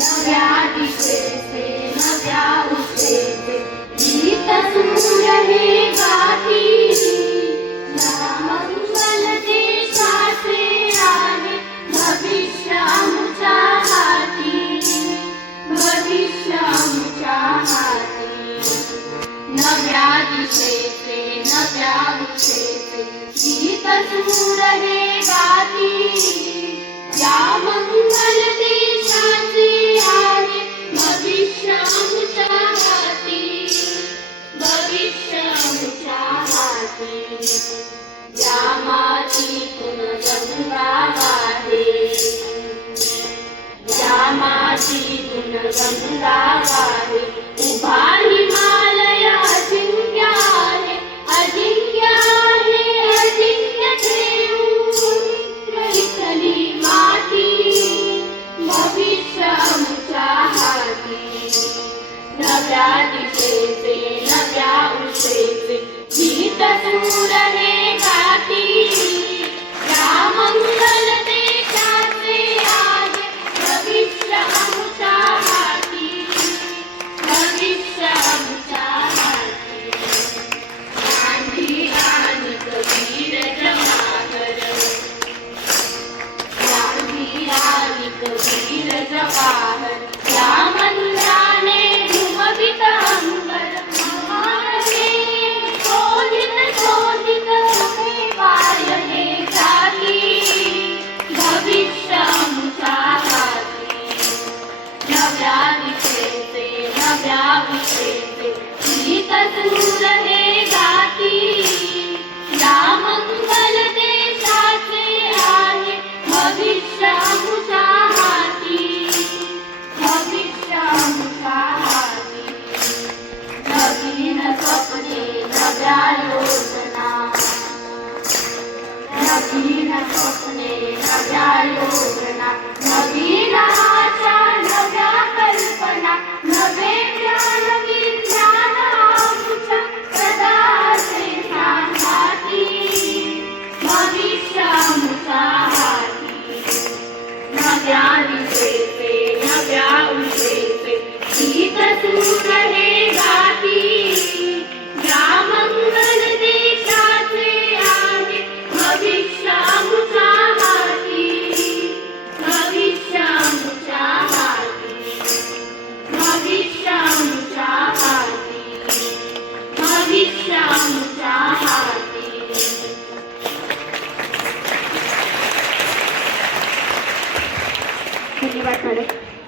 नव्या दिशेचे नव्या उशेचे गीत सूर हे गाती या मंगल देशाचे आहे भविष्य आमच्या हाती भविष्य आमच्या हाती नव्या दिशेचे नव्या उशेचे गीत सूर हे गाती या मंगल देशाचे आहे भविष्य आमच्या हाती भविष्य आमच्या हाती या मातीतून गंगा वाहे या मातीतून गंगा वाहे उभा हिमालय अजिंक्य आहे अजिंक्य आहे अजिंक्य ठेवून इथली माती भविष्य आमच्या हाती नव्या दिशेचे नव्या उशेचे गीत सूर हे गाती या मंगल देशाचे आहे भविष्य आमच्या हाती भविष्य आमच्या हाती गांधी आणि कबीर जवाहर गांधी आणि कबीर जवाहर या मंत्राने घुमवित अंबर महाने शोधित शोधित वाय हे जाती भविष्य आमच्या हाती नव्या दिशेचे नव्या विशेचे गीत सूर हे गाती या मंगल देशाचे आहे भविष्य आमच्या हाती भविष्य आमच्या हाती नवीन स्वप्ने नव्या योजना नवीन स्वप्ने नव्या योजना नवीन आशा नव्या कल्पना नवे ज्ञान विज्ञान आमच्या सदाचे हाती भविष्य आमच्या हाती नव्या दिशेचे नव्या उशेचे गीत सूर हे गाती या मंगल देशाचे आहे भविष्य आमच्या हाती भविष्य आमच्या हाती भविष्य आमच्या हाती भविष्य आमच्या हाती धन्यवाद मॅडम.